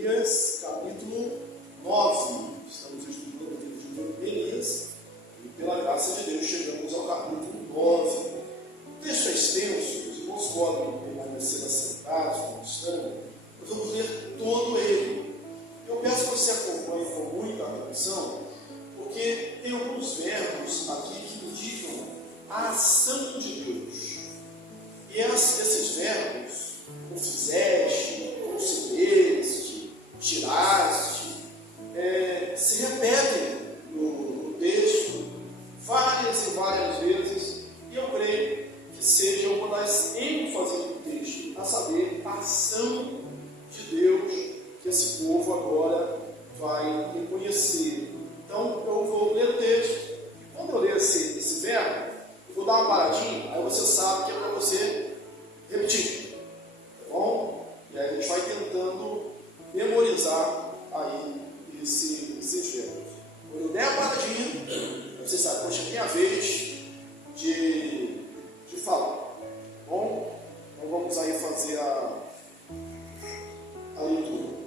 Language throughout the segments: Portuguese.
Neemias, capítulo 9. Estamos estudando o livro de Neemias e, pela graça de Deus, chegamos ao capítulo 9. O texto é extenso, os irmãos podem permanecer assentados, como estão. Nós vamos ler todo ele. Eu peço que você acompanhe com muita atenção, porque tem alguns verbos aqui que indicam a ação de Deus. E esses verbos, o fizeste, concedeste, tiraste, se repetem no texto várias e várias vezes, e eu creio que seja uma das ênfases do texto, a saber, a ação de Deus que esse povo agora vai reconhecer. Então, eu vou ler o texto, e quando eu ler esse verbo, eu vou dar uma paradinha, aí você sabe que é para você repetir, tá bom? E aí a gente vai tentando memorizar aí esses verbos. Quando eu der a paradinha, você sabe, poxa, é minha vez de falar, tá bom? Então vamos aí fazer a leitura.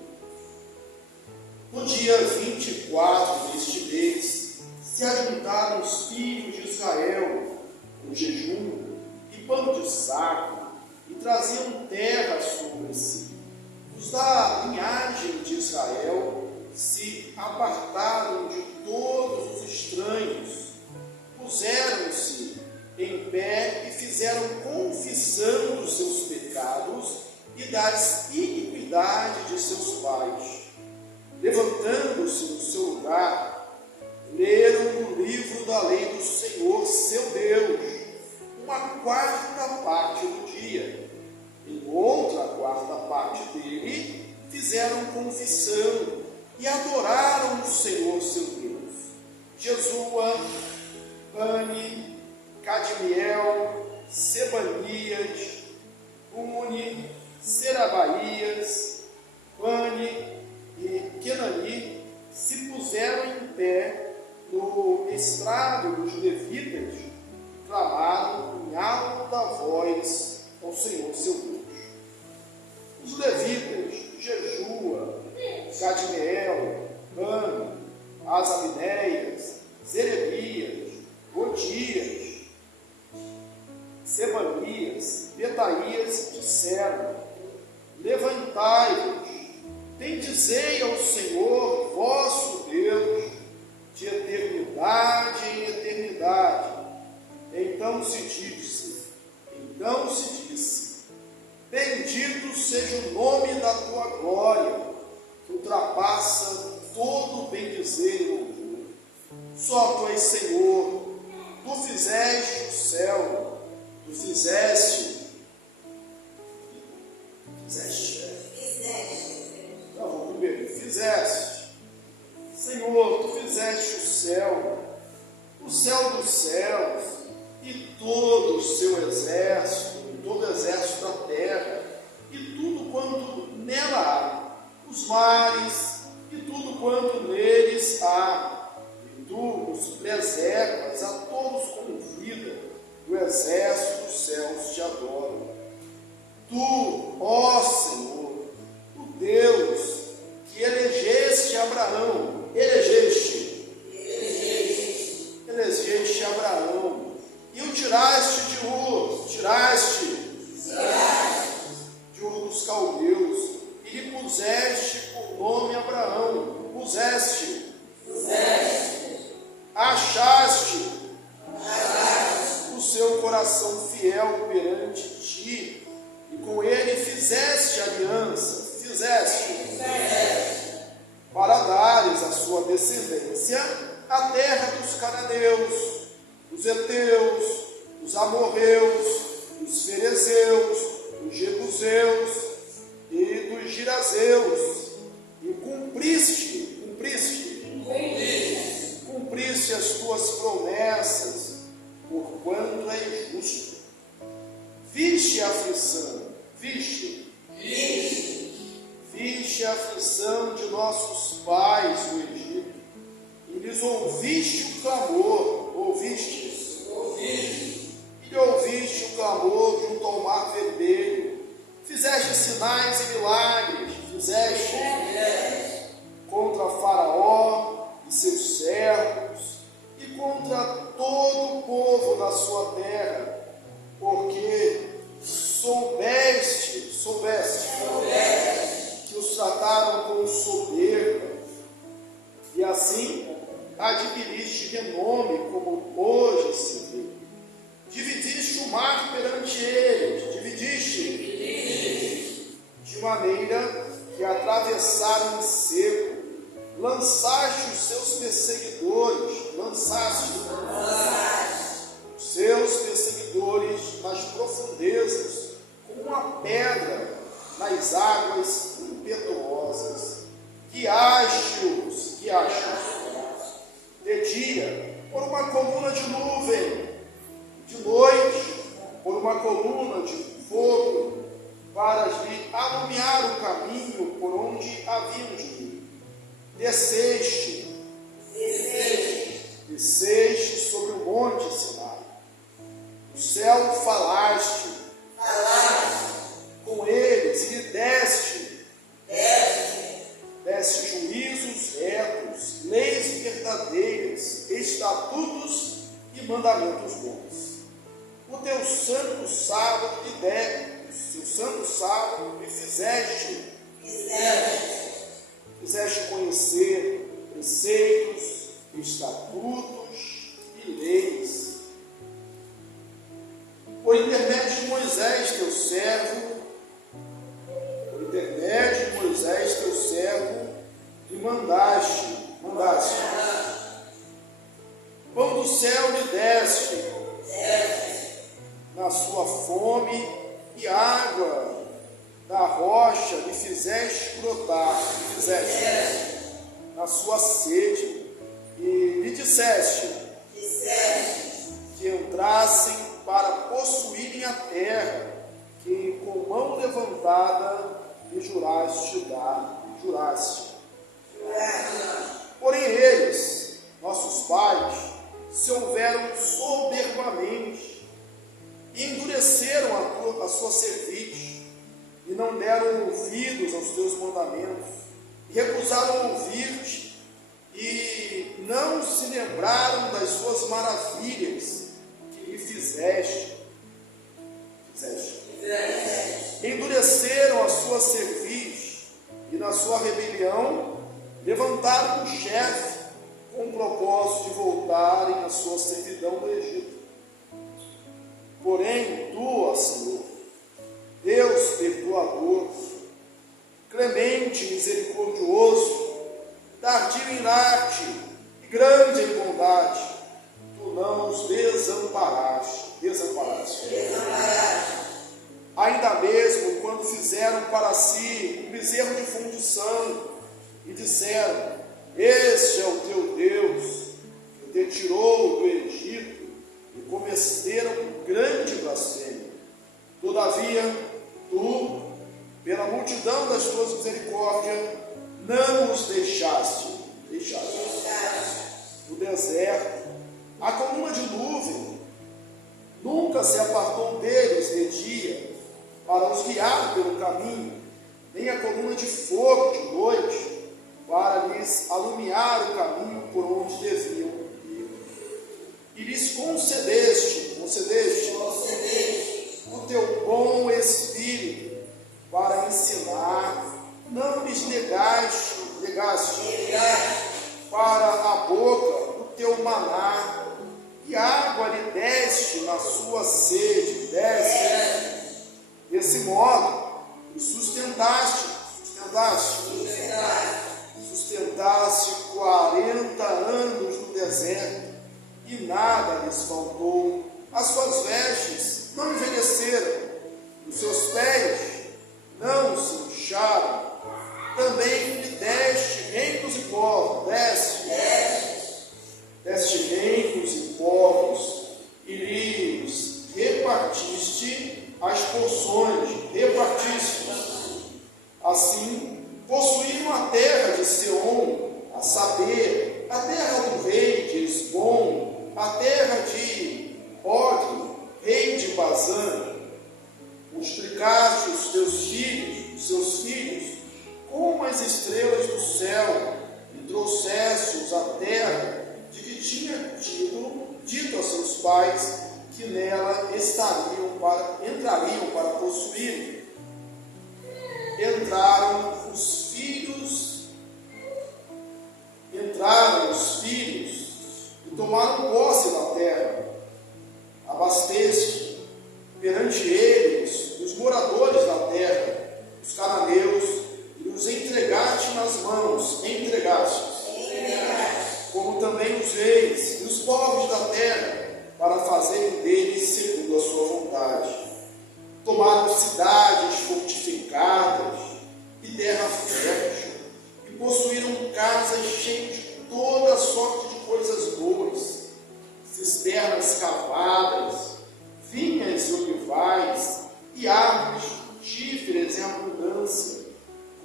No dia 24 deste mês, se ajuntaram os filhos de Israel com jejum e pano de saco, e traziam terra sobre si. Os da linhagem de Israel se apartaram de todos os estranhos, puseram-se em pé e fizeram confissão dos seus pecados e das iniquidades de seus pais. Levantando-se do seu lugar, leram no livro da lei do Senhor, seu Deus, uma quarta parte do dia. Em outra quarta parte dele, fizeram confissão e adoraram o Senhor, seu Deus. Jesua, Bani, Cadmiel, Sebanias, Uni, Serabaías, Bani e Kenani se puseram em pé no estrado dos levitas e clamaram em alta voz ao Senhor, seu Deus. Os levitas, Jesua, Cadmiel, Bani, Asabineias, Zerebias, Godias, Sebanias, Betaías disseram: levantai-vos, bendizei ao Senhor, vosso Deus, de eternidade em eternidade. Então se disse, bendito seja o nome da tua glória, que ultrapassa todo bendizer e louvor. Só tu és Senhor, tu fizeste o céu, tu fizeste. Não, vamos primeiro. Fizeste. Senhor, tu fizeste o céu dos céus, e todo o seu exército, e todo o exército da terra, e tudo quanto nela há, os mares, e tudo quanto neles há. E tu os preservas a todos com vida, o exército dos céus te adora. Tu, ó Senhor, o Deus que elegeste Abraão, elegeste Abraão, e o tiraste de Ur, de Ur dos caldeus, e lhe puseste por nome Abraão, achaste o seu coração fiel perante ti, e com ele fizeste aliança, para dares à sua descendência a terra dos cananeus, dos heteus, dos amorreus, dos ferezeus, dos jebuseus e dos girazeus, e cumpriste as tuas promessas, porquanto és justo. Viste a aflição de nossos pais no Egito, e lhes ouviste o clamor, e lhe ouviste o clamor junto ao mar vermelho, fizeste sinais e milagres, adquiriste renome como hoje se vê. Dividiste o mar perante eles, dividiste de maneira que atravessaram em seco. Lançaste os seus perseguidores, lançaste os seus perseguidores nas profundezas, como uma pedra nas águas impetuosas. Guiaste-os de dia por uma coluna de nuvem, de noite por uma coluna de fogo, para lhe alumiar o caminho por onde haviam de ir. Desceste sobre o monte Sinai. O céu falaste com eles e lhe deste juízos retos, leis verdadeiras, estatutos e mandamentos bons. O teu santo sábado lhe fizeste conhecer preceitos, estatutos e leis. Por intermédio de Moisés, teu servo, lhe mandaste. Pão do céu lhe deste, na sua fome, e água da rocha lhe fizeste brotar, na sua sede, e lhe disseste que entrassem para possuírem a terra, que com mão levantada lhe juraste dar. Porém eles, nossos pais, se houveram soberbamente e endureceram a sua cerviz, e não deram ouvidos aos teus mandamentos, e recusaram ouvir-te, e não se lembraram das suas maravilhas que lhe fizeste. Endureceram a sua cerviz, e na sua rebelião levantaram um chefe com o propósito de voltarem à sua servidão do Egito. Porém, tu, ó Senhor, Deus perdoador, clemente e misericordioso, tardio em irar-te e grande em bondade, tu não os desamparaste. Ainda mesmo quando fizeram para si um bezerro de fundição e disseram: este é o teu Deus, que te tirou do Egito, e cometeram grande blasfêmia. Todavia, tu, pela multidão das tuas misericórdias, não os deixaste no deserto. A coluna de nuvem nunca se apartou deles de dia, para os guiar pelo caminho, nem a coluna de fogo de noite, para lhes alumiar o caminho por onde deviam ir. E lhes concedeste o teu bom Espírito para ensinar, não lhes negaste para a boca o teu maná, e água lhe deste na sua sede, desse modo os sustentaste 40 anos no deserto, e nada lhes faltou. As suas vestes não envelheceram, os seus pés não se incharam. Também lhe deste reinos e povos, deste reinos e povos, e lhes repartiste as porções, assim possuíram a terra de Seom, a saber, a terra do rei de Esbom, a terra de Og, rei de Bazã. Multiplicaste os seus filhos, como as estrelas do céu, e trouxeste-os à terra de que tinha dito a seus pais que nela entrariam para possuir. Entraram os filhos nas mãos entregastes, como também os reis e os povos da terra, para fazerem deles segundo a sua vontade. Tomaram cidades fortificadas e terra fértil, e possuíram casas cheias de toda sorte de coisas boas, cisternas cavadas, vinhas e olivais, e árvores frutíferas em abundância.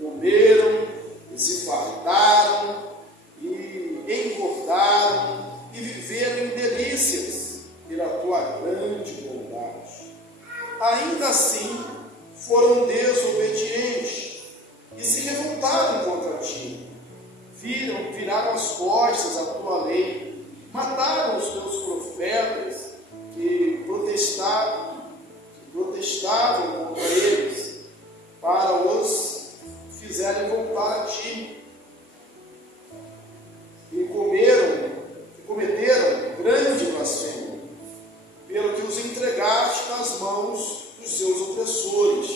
Comeram e se fartaram, e engordaram, e viveram em delícias, pela tua grande bondade. Ainda assim, foram desobedientes, e se revoltaram contra ti. Viraram as costas à tua lei, mataram os teus profetas, que protestavam contra eles, para os fizerem voltar a ti. E cometeram grande blasfêmia, pelo que os entregaste nas mãos dos seus opressores.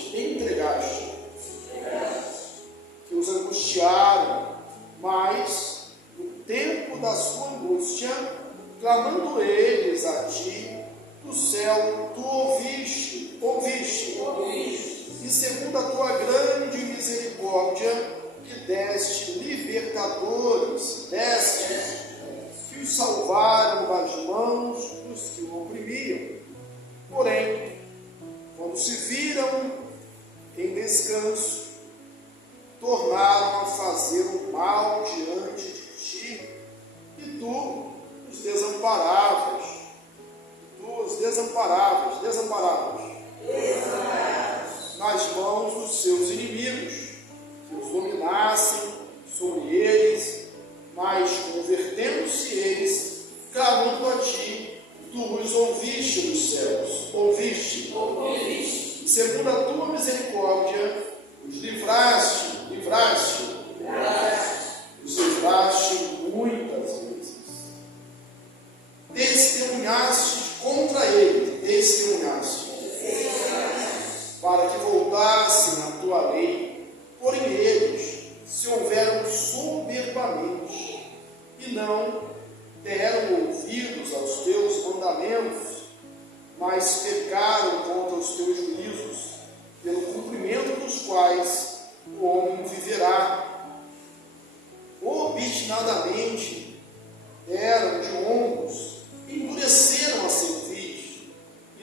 Que os angustiaram, mas no tempo da sua angústia, clamando eles a ti, do céu tu ouviste, e segundo a tua grande misericórdia, que deste libertadores, que os salvaram das mãos dos que o oprimiam. Porém, quando se viram em descanso, tornaram a fazer o mal diante de ti, e tu os desamparavas. Nas mãos dos seus inimigos, que os dominassem sobre eles, mas convertendo-se eles, clamando a ti, tu os ouviste dos céus, e segundo a tua misericórdia, os livraste muitas vezes. Testemunhaste contra ele, para que voltassem à tua lei, porém eles se houveram soberbamente, e não deram ouvidos aos teus mandamentos, mas pecaram contra os teus juízos, pelo cumprimento dos quais o homem viverá. Obstinadamente deram de ombros, endureceram a cerviz,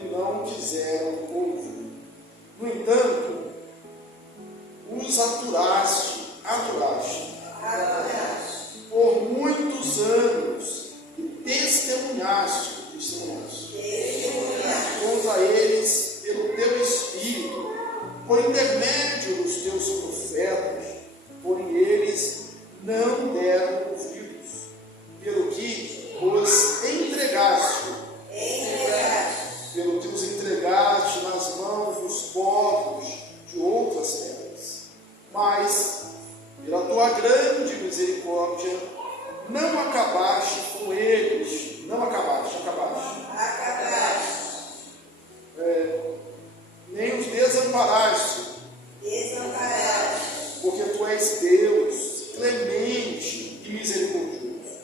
e não quiseram ouvir. No entanto, os aturaste por muitos anos, e testemunhaste contra eles pelo teu Espírito, por intermédio dos teus profetas, porém eles não deram ouvidos, pelo que os entregaste nas mãos dos povos de outras terras. Mas, pela tua grande misericórdia, não acabaste com eles, nem os desamparaste, porque tu és Deus, clemente e misericordioso.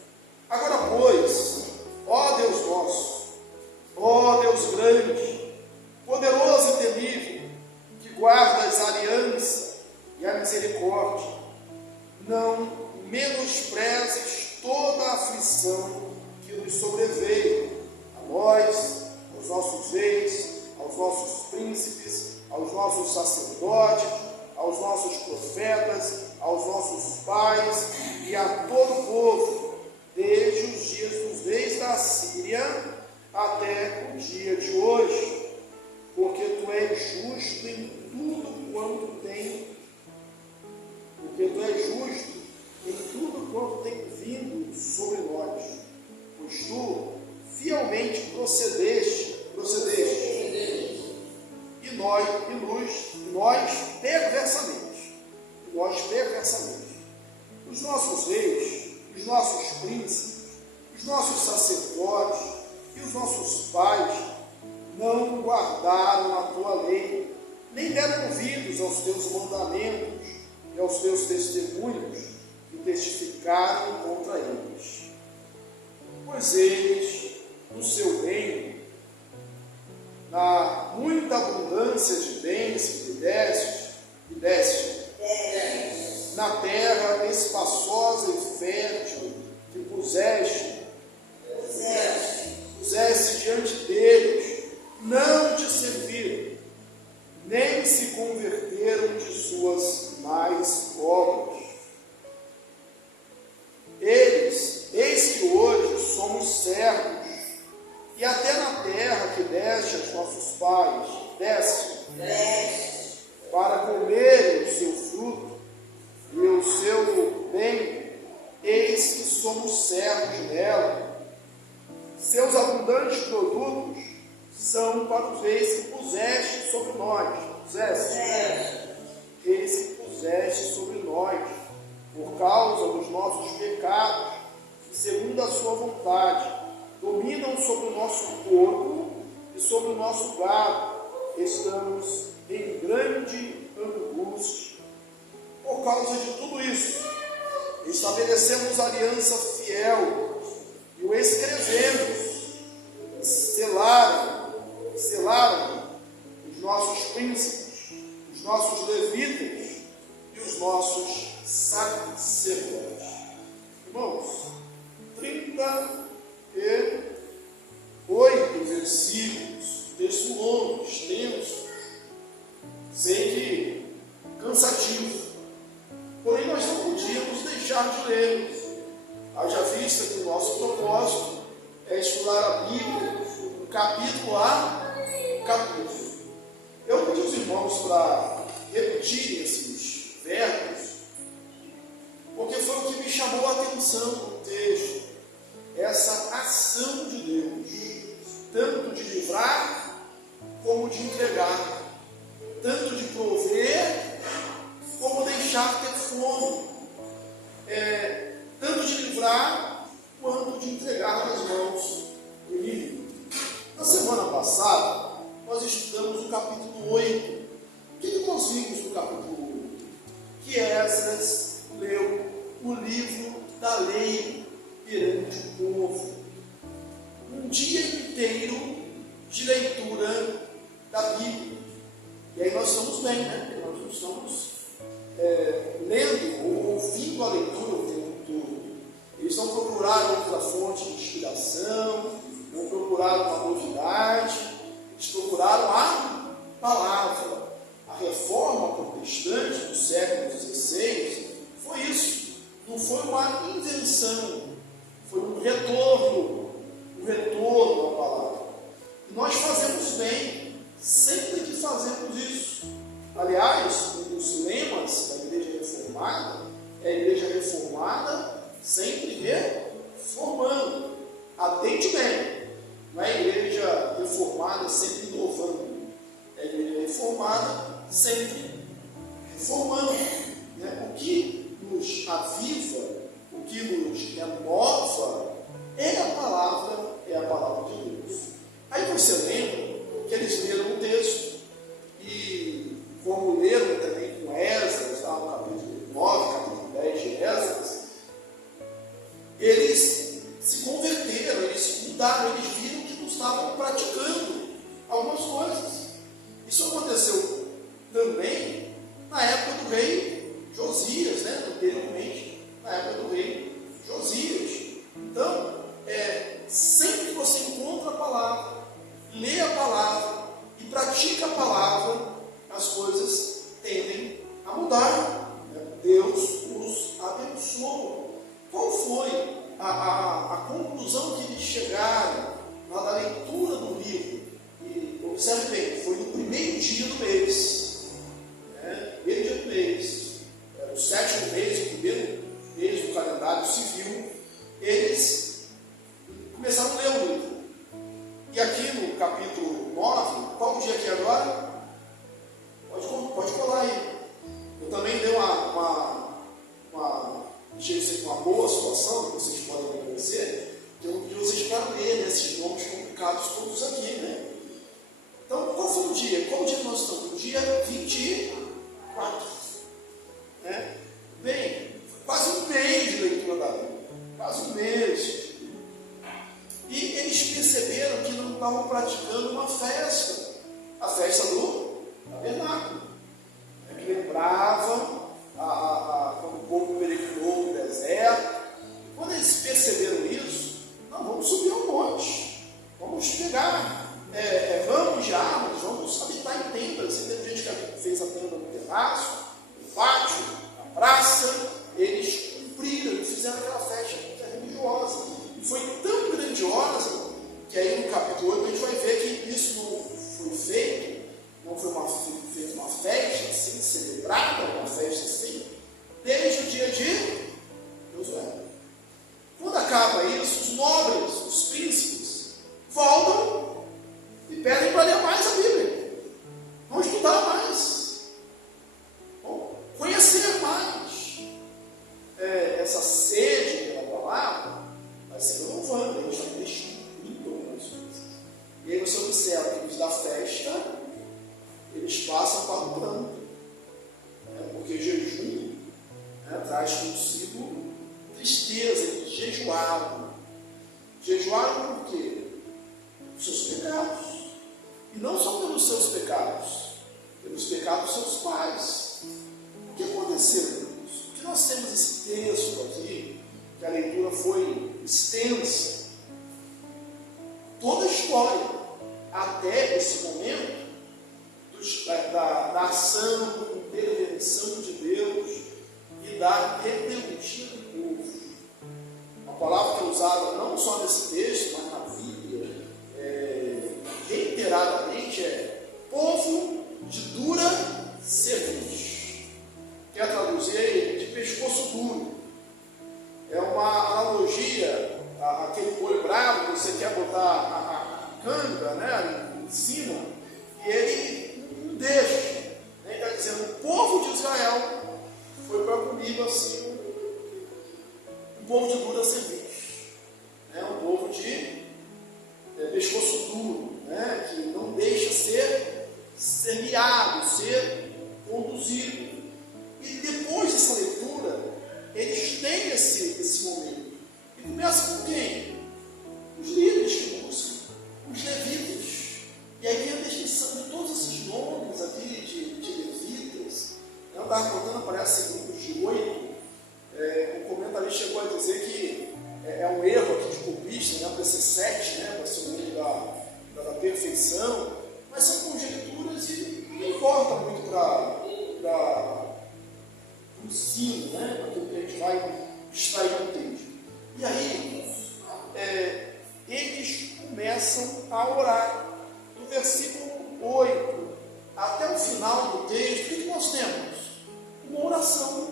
Agora, pois, ó Deus nosso, ó Deus grande, poderoso e temível, que guardas a aliança e a misericórdia, não menosprezes toda a aflição que nos sobreveio, a nós, aos nossos reis, aos nossos príncipes, aos nossos sacerdotes, aos nossos profetas, aos nossos pais e a todo o povo, desde os dias dos reis da Síria até o dia de hoje, porque tu és justo em tudo quanto tem vindo sobre nós, pois tu fielmente procedeste, e nós perversamente. Os nossos reis, os nossos príncipes, os nossos sacerdotes e os nossos pais não guardaram a tua lei, nem deram ouvidos aos teus mandamentos, e aos teus testemunhos que testificaram contra eles. Pois eles, no seu reino, na muita abundância de bens que deste, na terra espaçosa e fértil que puseste diante deles, não te serviram, nem se converteram de suas más obras. Eis que hoje somos servos, e até na terra que deste aos nossos pais, para comerem o seu fruto e o seu bem, eis que somos servos nela. Seus abundantes produtos são para os reis que puseste sobre nós. Reis que puseste sobre nós, por causa dos nossos pecados, que segundo a sua vontade, dominam sobre o nosso corpo e sobre o nosso gado. Estamos em grande angústia. Por causa de tudo isso, estabelecemos aliança fiel e o escrevemos, selaram os nossos príncipes, os nossos levitas e os nossos sacerdotes. Irmãos, 38 versículos, texto longo, extenso, sei que cansativo, porém nós não podíamos deixar de ler. Haja vista que o nosso propósito é estudar a Bíblia, capítulo a capítulo. Eu pedi aos irmãos para repetirem esses verbos, porque foi o que me chamou a atenção no texto, essa ação de Deus, tanto de livrar como de entregar, tanto de prover como deixar ter fome, tanto de livrar quanto de entregar nas mãos do inimigo. Na semana passada, nós estudamos o capítulo 8. O que nós vimos no capítulo 8? Que Esdras leu o livro da lei perante o povo. Um dia inteiro de leitura da Bíblia. E aí nós estamos bem, né? Porque nós não estamos lendo ou ouvindo a leitura o tempo todo. Eles não procuraram outra fonte de inspiração, não procuraram uma novidade, eles procuraram a palavra. A reforma protestante do século XVI foi isso. Não foi uma invenção, foi um retorno à palavra. E nós fazemos bem sempre que fazemos isso. Aliás, um dos lemas da Igreja Reformada é a Igreja Reformada sempre reformando. Atente bem, não é a Igreja Reformada sempre inovando, é a Igreja Reformada sempre reformando. Né? O que nos aviva, o que nos renova é a palavra de Deus. Aí você lembra que eles leram um texto e, como leram também com Esdras, lá no capítulo 9, capítulo 10 de Esdras, eles se converteram, eles mudaram, eles viram que não estavam praticando algumas coisas. Isso aconteceu também na época do rei Josias, né? Anteriormente, na época do rei Josias. Então, sempre que você encontra a palavra, lê a palavra e pratica a palavra, as coisas tendem a mudar. Deus os abençoa. Qual foi a conclusão que eles chegaram na leitura do livro? E observe bem, foi no primeiro dia do mês. Primeiro dia do mês. O 7º mês, o primeiro mês do calendário civil. Eles começaram a ler o livro. E aqui no capítulo 9, qual o dia que é agora? Pode colar aí. Eu também dei uma boa situação, que vocês podem reconhecer, que eu pedi vocês para ler esses nomes complicados todos aqui, né? Então, qual foi o dia? Qual o dia que nós estamos? O dia 24. Né? estavam praticando uma festa, a festa do tabernáculo, que lembrava quando o povo peregrinou no deserto. Quando eles perceberam isso, não, vamos subir ao monte, vamos pegar ramos de árvores, vamos habitar em tendas. E teve gente que fez a tenda no terraço, no pátio, na praça. Eles cumpriram e fizeram aquela festa religiosa. E foi tão grandiosa que aí no capítulo 8 a gente vai ver que isso não foi feito, não foi uma festa assim, celebrada, uma festa assim, desde o dia de Josué. Quando acaba isso, os nobres, os príncipes, voltam e pedem para ler mais a Bíblia. Vão estudar mais. Vão conhecer mais. Essa sede pela palavra vai se renovando, a gente vai descobrindo algumas coisas. E aí você observa que eles da festa, eles passam para o pranto. Porque jejum traz consigo tristeza. Eles jejuaram. Jejuaram por quê? Pelos seus pecados. E não só pelos seus pecados, pelos pecados dos seus pais. O que aconteceu, irmãos? Porque nós temos esse texto aqui, que a leitura foi extensa. Toda a história, até esse momento, da ação, da intervenção de Deus e da rebeldia do povo. Uma palavra que é usada não só nesse texto, mas na Bíblia, reiteradamente, é povo de dura cerviz. Quer traduzir de pescoço duro. É uma analogia àquele boi bravo que você quer botar a canga, em cima, e ele não deixa. Ele está dizendo, o povo de Israel foi para comigo assim, um povo de dura cerviz, um povo de pescoço duro, que não deixa ser guiado, ser conduzido. E depois dessa leitura, eles têm esse momento. E começa com quem? Os líderes que buscam, os levitas. E aí vem a descrição de todos esses nomes aqui de levitas. Eu estava contando, parece grupos de 8. O comentarista chegou a dizer que é um erro aqui de copista, para ser 7, para ser o número da perfeição. Mas são conjecturas e não importa muito para o ensino, para aquilo que a gente vai extrair do texto. E aí, eles começam a orar. No versículo 8 até o final do texto, o que nós temos? Uma oração.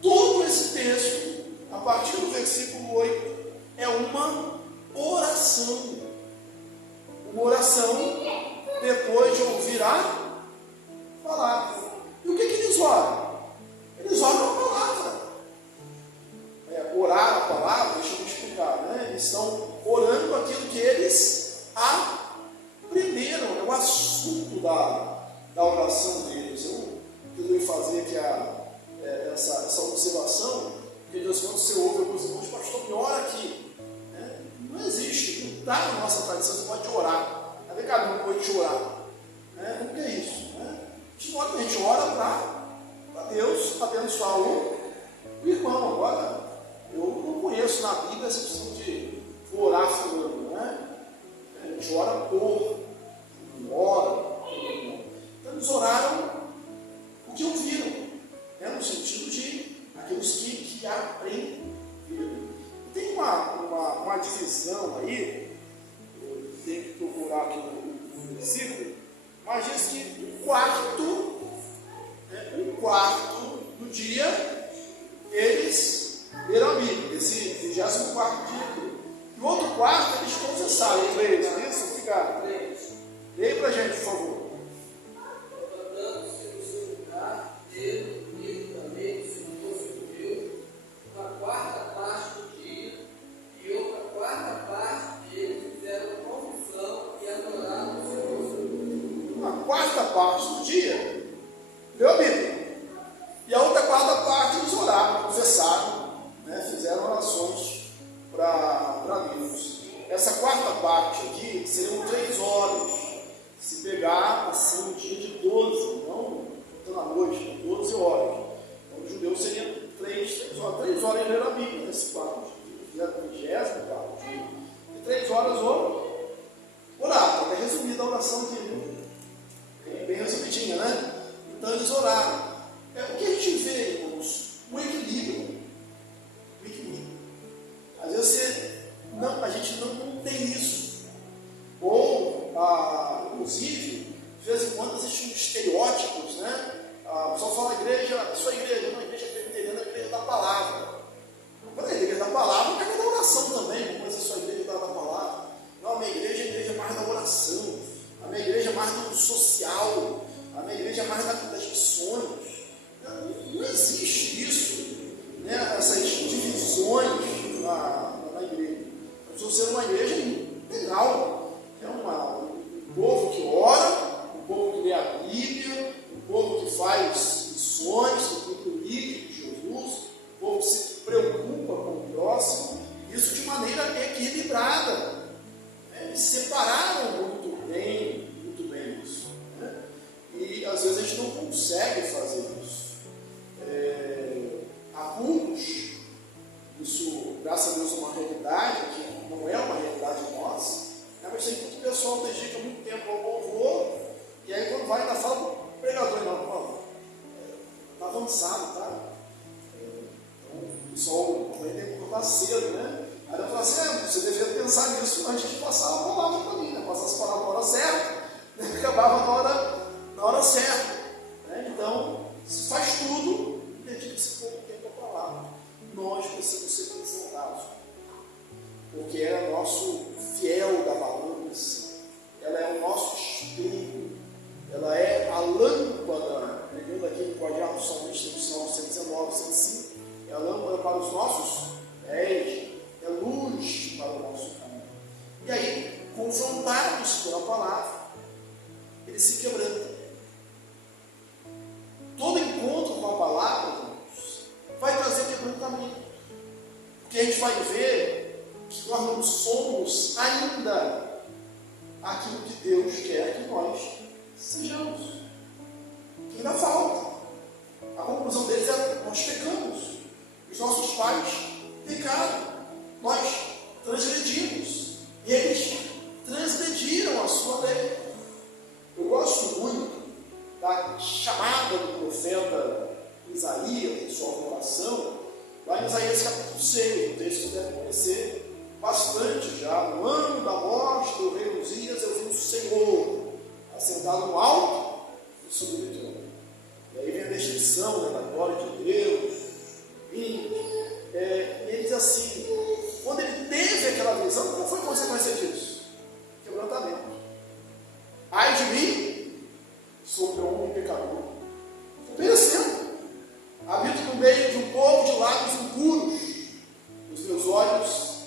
Todo esse texto, a partir do versículo 8, é uma oração. Uma oração depois de ouvir a palavra. E o que eles oram? Eles oram a palavra. Orar a palavra, deixa eu me explicar, eles estão orando aquilo que eles aprenderam, é o assunto da oração deles. Eu resolvi fazer aqui essa observação, porque Deus, quando você ouve alguns irmãos, pastor, me ora aqui. Não existe, não está na nossa tradição, você pode orar. Vem cá, não pode orar. O que é isso? A gente ora para Deus abençoar o irmão. Agora, eu não conheço na Bíblia essa questão de orar fulano, A gente ora por, não ora. Então eles oraram o que ouviram, no sentido de aqueles que aprendem. Tem uma divisão aí, eu tenho que procurar aqui no versículo, mas diz que um quarto do dia eles leram a Bíblia, esse 24º dia. E o outro quarto eles confessaram, isso? Fica. Leia para a gente, por favor. Quarta parte do dia, leu a Bíblia. E a outra quarta parte eles oraram, confessaram, fizeram orações para Deus. essa quarta parte aqui seriam 3 horas. Se pegar assim um dia de 12, não toda noite, 12 horas. Então, o judeu seria 3 horas. 3 horas ler a Bíblia, nesse quadro. Se fizer 30º dia. E 3 horas orar. Está resumida a oração aqui, viu? Bem resumidinha, né? Então eles oraram. O que a gente vê, irmãos? Um equilíbrio. Às vezes a gente não tem isso. Ou, inclusive, de vez em quando existem estereótipos, né? O pessoal fala sua igreja, uma igreja presbiteriana, a igreja da palavra. Quando é a igreja da palavra, não é da oração também, como é a sua igreja da palavra. Não, a minha igreja é a igreja mais da oração, a minha igreja é mais do social, a minha igreja é mais das missões. Não existe isso, né? Essas divisões na igreja. Nós precisamos ser uma igreja integral. É um povo que ora, um povo que lê a Bíblia, um povo que faz missões, que cumpre o líder de Jesus, um povo que se preocupa com o próximo, isso de maneira equilibrada. Eles separaram muito bem isso. Né? E às vezes a gente não consegue fazer isso. Há cultos, isso, graças a Deus, é uma realidade, que não é uma realidade nossa, né? Mas tem muito pessoal que dedica muito tempo ao louvor, e aí quando vai, ainda fala para o pregador, está avançado, tá? Então, o pessoal também tem que acordar cedo, né? Aí ela fala assim, você deveria pensar nisso antes de passar a palavra para mim, né? Passar as palavras na hora certa, né? Acabava na hora certa. Né? Então, se faz tudo, dedica-se pouco tempo à palavra. Nós precisamos ser consultados, porque ela é o nosso fiel da balança, ela é o nosso espelho, ela é a lâmpada, pegando aqui no quadrado salmista do Salmo 119, 105, é a lâmpada para os nossos pés, é luz para o nosso caminho. E aí, confrontados pela palavra, ele se quebranta. Todo encontro com a palavra, irmãos, vai trazer quebrantamento. Porque a gente vai ver que nós não somos ainda aquilo que Deus quer que nós sejamos. Que ainda falta. A conclusão deles é: nós pecamos. Os nossos pais pecaram. Nós transgredimos. E eles transgrediram a sua lei. Eu gosto muito da chamada do profeta Isaías, em sua oração, lá em Isaías capítulo 6, um texto que deve conhecer bastante já. No ano da morte do rei Uzias, eu vi o Senhor assentado no alto e sublime trono. E aí vem a descrição, né, da glória de Deus. E ele diz assim: quando ele teve aquela visão, qual foi a consequência disso? Quebrantamento. Ai de mim, sou um homem pecador. Estou perecendo. Habito no meio de um povo de lábios impuros. Os meus olhos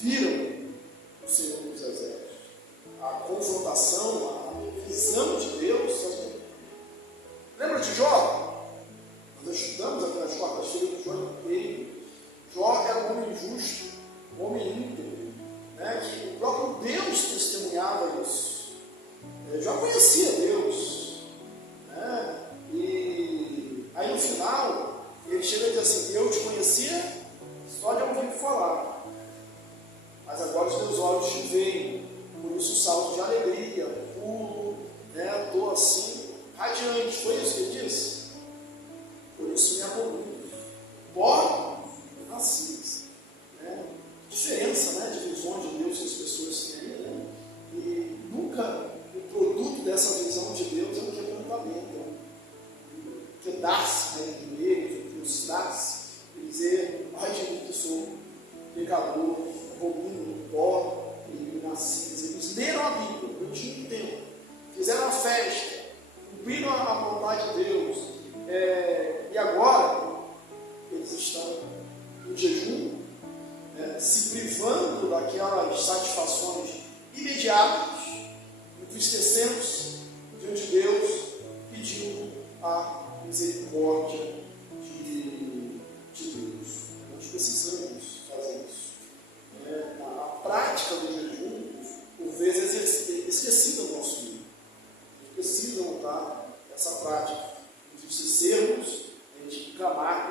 viram o Senhor dos Exércitos. A confrontação, a visão de Deus. Lembra de Jó? Nós estudamos aqui nas quartas-feiras do Jó inteiro. Jó era um homem justo, um homem íntegro, né? Que o próprio Deus testemunhava isso. Jó conhecia Deus, né? E aí no final ele chega e diz assim: eu te conhecia só de ouvir falar, mas agora os meus olhos te veem, por isso o salto de alegria, pulo, né? Estou assim, radiante. Foi isso que ele disse? Por isso me abomino. Pó nascidas. Né? Diferença, né, de visões de Deus que as pessoas têm, né? E nunca o produto dessa visão de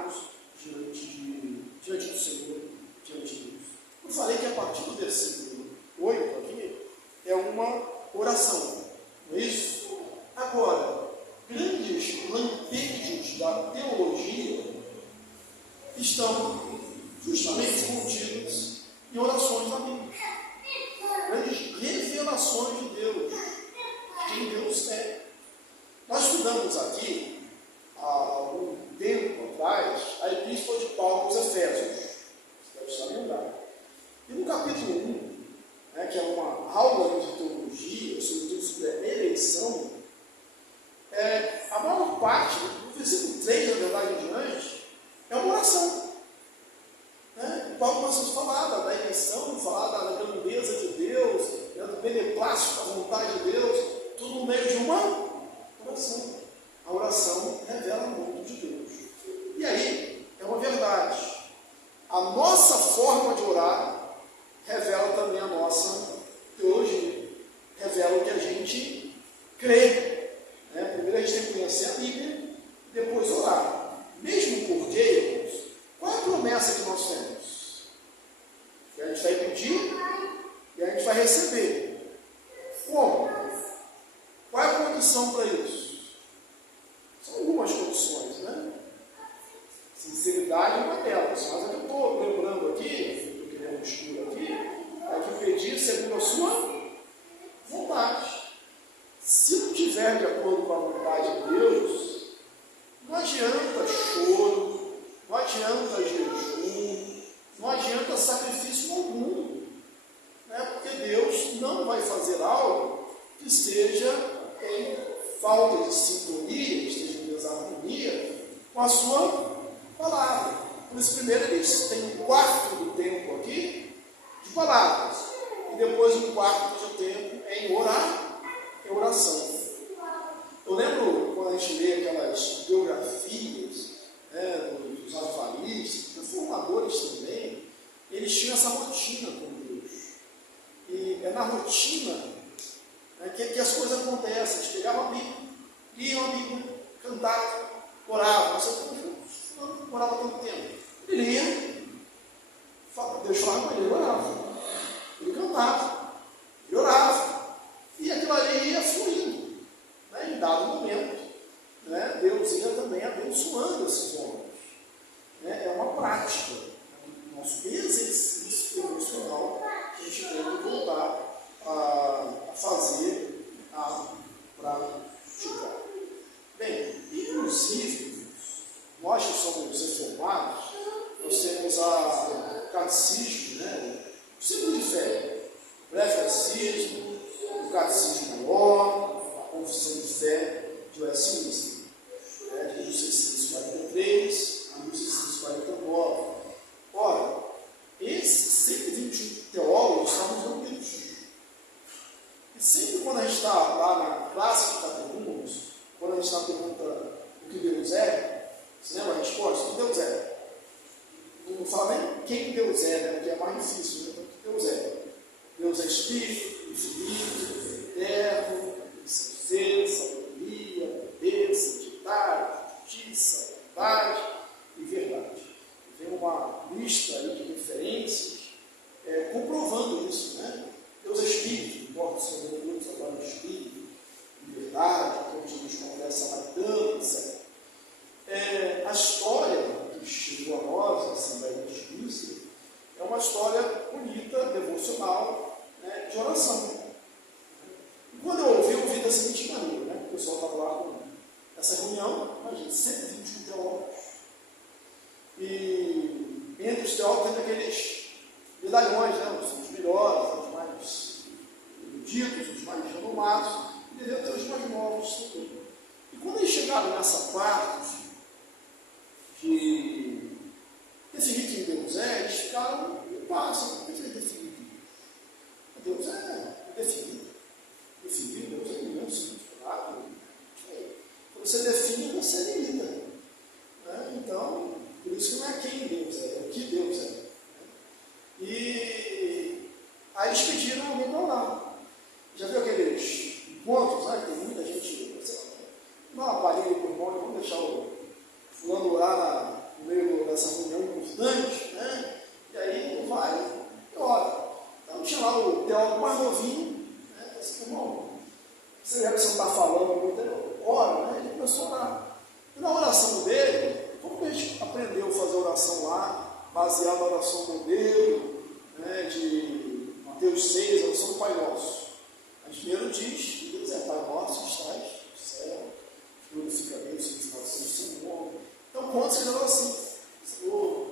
orarmos diante do Senhor, diante de Deus. Eu falei que a partir do versículo 8 aqui é uma oração, não é isso? Agora, grandes lampejos da teologia estão justamente contidos em orações da Bíblia. Grandes revelações de Deus, de quem Deus é. Nós estudamos aqui, há algum tempo atrás, a Epístola de Paulo aos Efésios. Você deve estar lembrado. E no capítulo 1, que é uma aula de teologia, sobretudo sobre a eleição, a maior parte, no versículo 3, na verdade, em diante, é uma oração. Paulo começa a falar da eleição, falar da grandeza de Deus, do beneplácito da vontade de Deus, tudo no meio de uma oração. A oração revela muito de Deus. E aí, é uma verdade. A nossa forma de orar revela também a nossa teologia. Revela o que a gente crê. Primeiro a gente tem que conhecer a Bíblia, depois orar. Mesmo porque, irmãos, qual é a promessa que nós temos? Que a gente vai pedir e a gente vai receber. Como? Qual é a condição para isso? São algumas condições, né? Sinceridade é uma delas, mas a que eu estou lembrando aqui, eu queria um estudo aqui, é que pedir segundo a sua vontade. Se não tiver de acordo com a vontade de Deus, não adianta choro, não adianta jejum, não adianta sacrifício algum, porque Deus não vai fazer algo que esteja em falta de sintonia, esteja em desarmonia com a sua palavra. Por isso, primeiro eles têm um quarto do tempo aqui de palavras, e depois um quarto do tempo em oração. Eu lembro quando a gente lê aquelas biografias dos avalistas, dos formadores também, eles tinham essa rotina com Deus. E é na rotina que as coisas acontecem. Eles pegavam a Bíblia, liam a Bíblia, cantavam, oravam. Você não orava tanto tempo. Ele lia, Deus falava com ele, orava. Ele cantava, ele orava. E aquilo ali ia fluindo. Em dado momento, Deus ia também abençoando esses homens. É uma prática, nosso exercício emocional que a gente tem que voltar a fazer para praticar. Bem, inclusive, nós que somos reformados, nós temos o catecismo, o ciclo de fé, o pré-catecismo, o catecismo maior, a confissão de fé de Westminster, de 1643 a 1649. Ora, esses 121 teólogos são os reunidos. E sempre quando a gente está lá na classe de catecúmenos, quando a gente está perguntando o que Deus é, você lembra a resposta? O que Deus é? Não fala nem quem Deus é, porque é mais difícil, então o que Deus é? Deus é Espírito, infinito, eterno, sem sabedoria, poder, santidade, justiça, verdade e verdade. Tem uma lista aí de referências comprovando isso, Deus é Espírito, importa o Senhor Deus, agora é Espírito, de verdade, como Jesus conversa matando, etc. A história que chegou a nós, assim, da Igreja, é uma história bonita, devocional, de oração. E quando eu ouvi da seguinte maneira, o pessoal estava lá com essa reunião, imagina, 121 teólogos. E entre os teólogos tem aqueles medalhões, os melhores, os mais eruditos, os mais renomados, e devem ter os mais novos também. E quando eles chegaram nessa parte de definir quem Deus é, eles ficaram em paz. Como é que ele define Deus? Deus é definido. Definir Deus é imenso, claro. Quando você define, você limita. Então, por isso que não é quem Deus é o que Deus é. E aí eles pediram alguém para orar. Já viu aqueles encontros, que tem muita gente, dá uma palhinha para o irmão, vamos deixar o oração lá, baseada na oração modelo, né, de Mateus 6, a oração do Pai Nosso. Mas primeiro diz que Deus é Pai Nosso, que estás no céu, glorificamente, santificado seja o seu nome. Então, quando você fala assim, Senhor,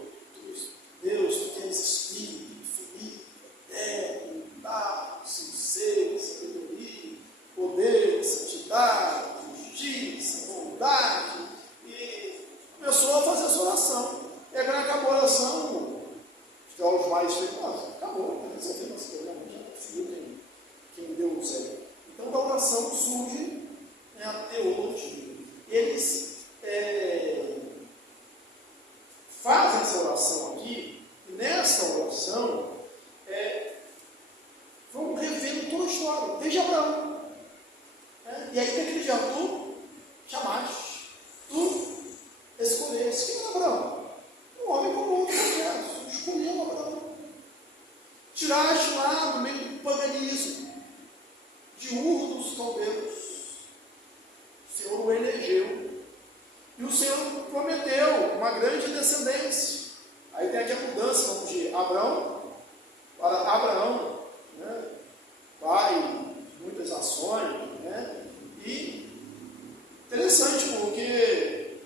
Deus, tu tens espírito infinito, eterno, bondade, sincero, sabedoria, poder, santidade, justiça, bondade, e começou a fazer essa oração. E quando acabou a oração, os teólogos mais falam, acabou, resolveu nosso problema, já conseguiu quem Deus é. Então, da oração surge a teologia. Eles fazem essa oração aqui, e nessa oração vão revendo toda a história, desde Abraão. E aí tem aquele dia, tu chamaste, tu escolheste. Quem é Abraão? Um homem comum do projeto, tu escolheu Abraão. Tiraste lá do meio do paganismo, de Ur dos Caldeus. O Senhor o elegeu. E o Senhor prometeu uma grande descendência. Aí tem aqui a mudança, vamos de Abraão para Abraão, né? Pai de muitas nações, né? E interessante, porque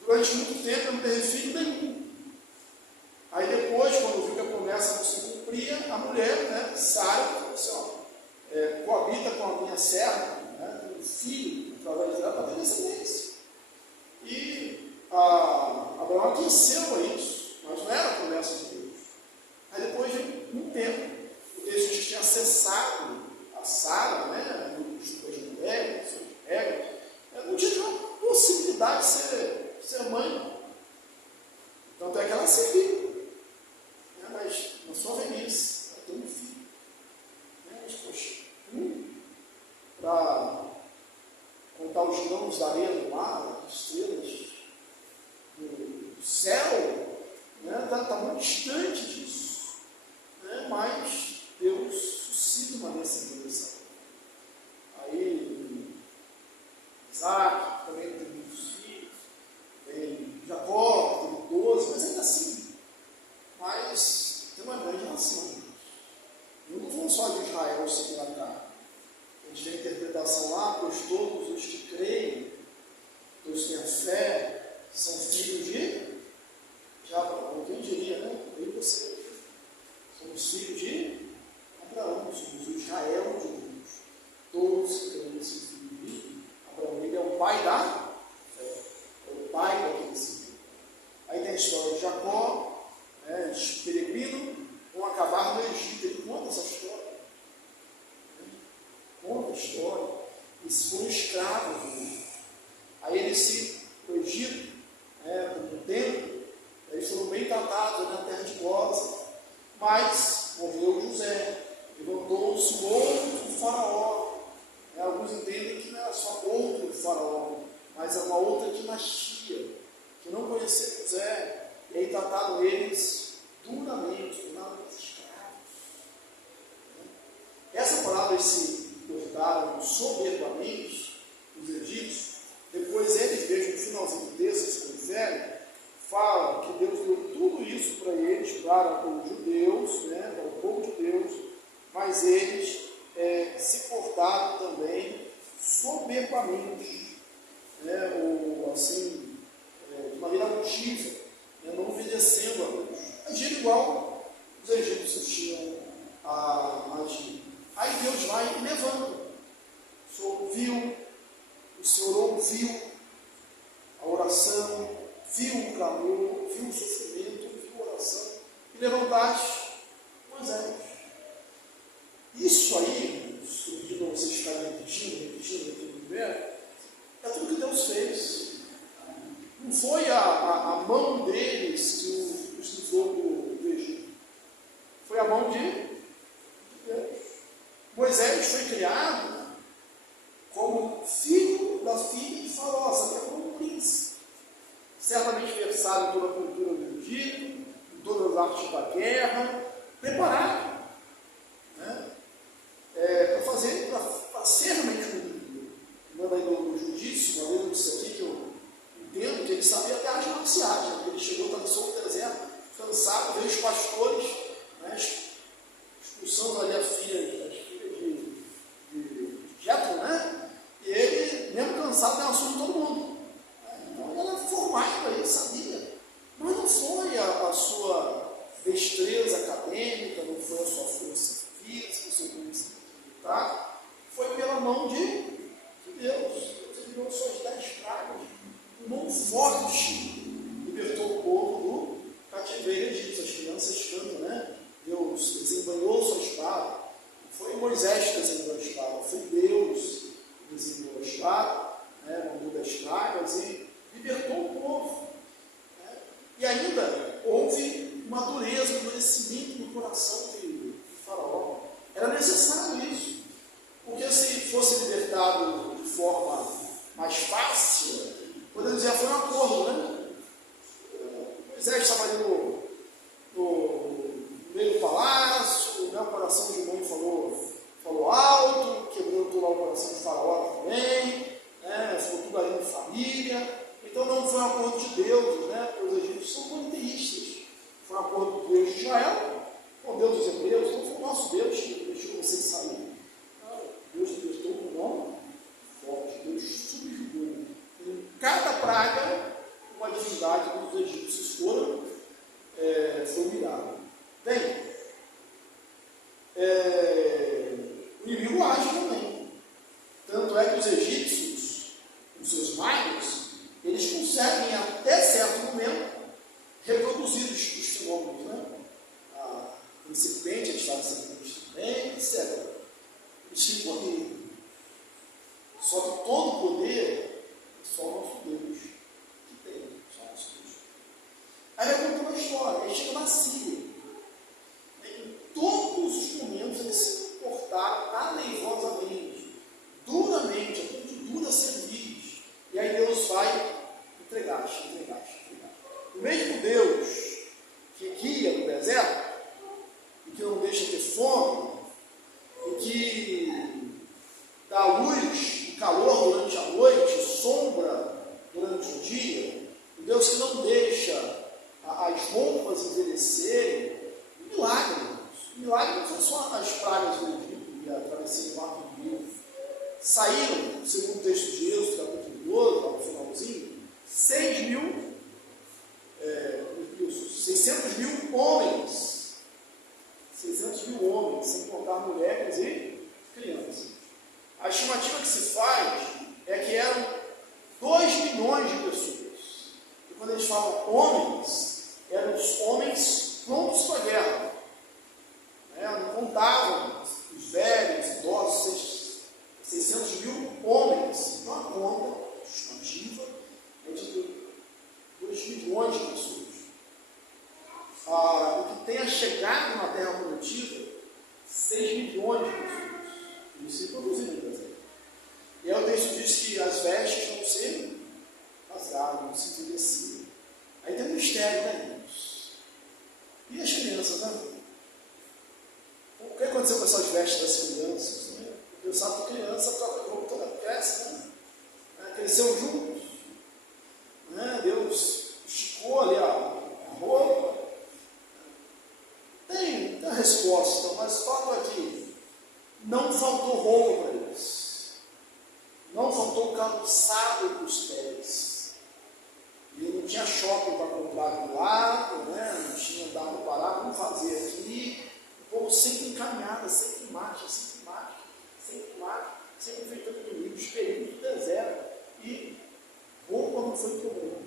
durante muito tempo eu não teve filho nenhum. Aí depois, quando viu que a promessa não se cumpria, a mulher, né, Sara, falou assim, coabita com a minha serva, né, tem um filho, através dela, para ter descendência. E Abraão aqueceu a isso, mas não era a promessa de Deus. Aí depois de um tempo, o texto diz que tinha cessado a Sara, né, suas mulheres, suas regras, não tinha nenhuma possibilidade de ser mãe. Tanto é que ela serviu, né, mas na sua velhice, ela tem um filho. Né, mas, poxa, para contar os grãos da areia do mar, as estrelas do céu, está muito distante disso. Né? Mas Deus suscita uma descendência. Aí, Isaac também tem muitos filhos, tem Jacó, tem 12, mas ainda assim, mas tem uma grande nação. Eu não vou só de Israel seguir a carne. A gente tem a interpretação lá, pois todos os que creem, todos que têm a fé, são filhos de Abraão. Quem diria, né? Eu e você. Somos filhos de Abraão, somos o Israel de Deus. Todos que creem nesse filho de Abraão. Ele é o pai da fé, é o pai daquele filho. Aí tem a história de Jacó, né, de peregrino, vão acabar no Egito. Ele conta essa história. Conta a história, eles foram escravos. Aí eles para o Egito, por um tempo, eles foram bem tratados na terra de Goza, mas morreu José, levantou-se um outro faraó. Alguns entendem que não era só outro faraó, mas é uma outra dinastia, que não conhecia José, e aí trataram eles duramente, tornaram eles escravos. Essa palavra, esse portaram soberbamente os egípcios, depois eles vejam no finalzinho do texto, se conferem, fala que Deus deu tudo isso para eles, para os judeus, né, para o povo de Deus, mas eles se portaram também soberbamente, né, ou assim, de maneira altiva, né, não obedecendo a Deus. Agiram igual os egípcios tinham a agir. Aí Deus vai e levanta. O Senhor viu, o Senhor ouviu a oração, viu o clamor, viu o sofrimento, viu a oração, e levantaste Moisés. Isso aí, que vocês ficarem repetindo, é tudo que Deus fez. Não foi a mão deles que os livrou do Egito. Foi a mão de Deus. Moisés foi criado como filho da filha de Faraó, que é como um príncipe. Certamente versado em toda a cultura do Egito, em todas as artes da guerra, preparado, né? Para ser realmente um líder. Não é do judiço, uma vez eu disse aqui que eu entendo que ele sabia até artes marciais, né? Ele chegou a estar no 300 ainda houve uma dureza, um endurecimento no coração de Faraó. Era necessário isso, porque se fosse libertado de forma mais fácil, podemos dizer, foi um acordo, né? Moisés estava ali no meio do palácio, né? O coração de mãe falou alto, quebrou todo o coração de Faraó também, né? Ficou tudo ali em família. Então não foi um acordo de Deus, né? Os egípcios são politeístas. Foi um acordo do Deus de Israel com Deus dos hebreus. Então foi o nosso Deus que deixou vocês sair. Deus libertou com um nome forte. Deus subjugou. Em cada praga, uma divindade dos egípcios foi humilhada. Bem, o inimigo age também. Tanto é que os egípcios, com seus magos, eles conseguem até certo momento reproduzir os fenômenos, né? A serpente, eles fazem serpente também, etc. Eles têm poder. Só que todo poder é só o nosso Deus que tem. Só o nosso Deus. Aí ele conta uma história, ele chega na Síria. Em todos os momentos eles se comportaram aleivosamente, duramente, a ponto de dura serviço. E aí Deus vai entregaste. O mesmo Deus que guia no deserto, e que não deixa ter fome, e que dá luz e calor durante a noite, sombra durante o dia, o Deus que não deixa as roupas envelhecerem, milagre não foi só as pragas do Egito e a travessia do mar do Rio. Saíram, segundo o texto de Êxodo, capítulo 12, lá no finalzinho, 600 mil homens, sem contar mulheres e crianças. A estimativa que se faz é que eram 2 milhões de pessoas. E quando eles falam homens, eram os homens prontos para a guerra. Não contavam os velhos, idosos, 600 mil homens. Então a conta estimativa é de 2 milhões de pessoas. O que tenha chegado na terra prometida, 6 milhões de pessoas. Eles se produziram no deserto. E aí o texto diz que as vestes vão ser rasgadas, vão se envelhecer. Aí tem um mistério, né, irmãos? E as crianças, né? O que aconteceu com essas vestes das crianças? Né? Eu sabe que criança troca de roupa toda cresce, né? Cresceu juntos. Né? Deus esticou ali a roupa. Tem a resposta, mas o fato é que não faltou roupa para eles. Não faltou calçado para os pés. E não tinha shopping para comprar do lado, né? Não tinha dado para parar, vamos fazer aqui. O povo sempre encaminhado, sempre em marcha, sempre enfrentando inimigos, período do deserto. E roupa não foi problema.